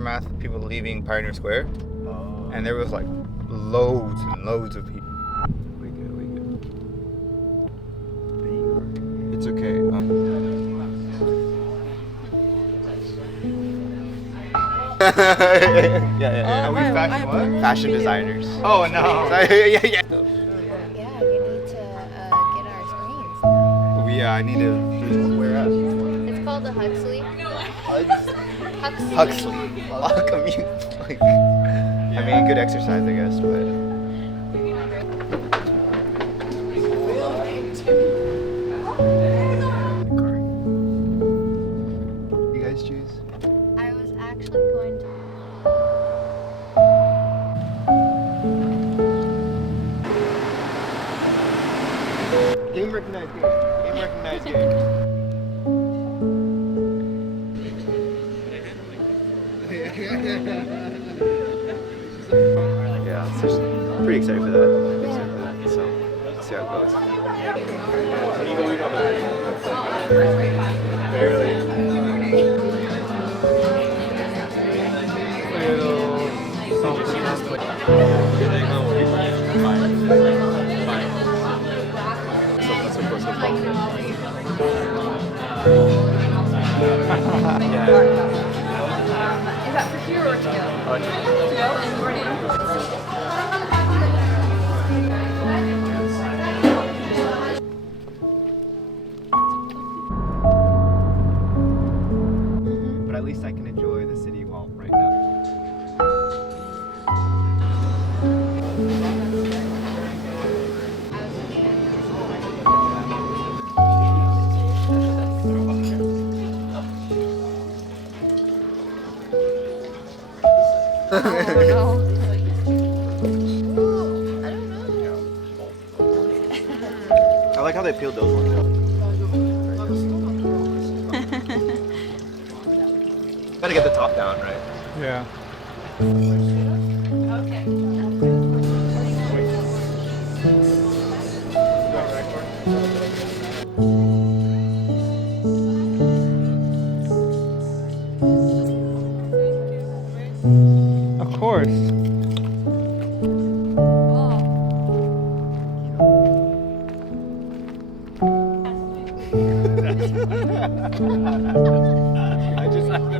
Mass of people leaving Pioneer Square, and there was like loads and loads of people. We good. It's okay. Yeah. Are we fashion what? Fashion designers. Oh no. Yeah. Yeah, you need to get our screens. I need to. Where at? It's called the Huxley. Huxley. Commute. Like, I mean, good exercise, I guess, but. You guys choose? I was actually going to. Game recognized game. Yeah, so pretty excited for that. So, let's see how it goes. Barely. Is that for here or to go? To go in the morning? But at least I can enjoy the city while right now. Oh no. I like how they peeled those ones out. Gotta get the top down, right? Yeah. Of course. I just had to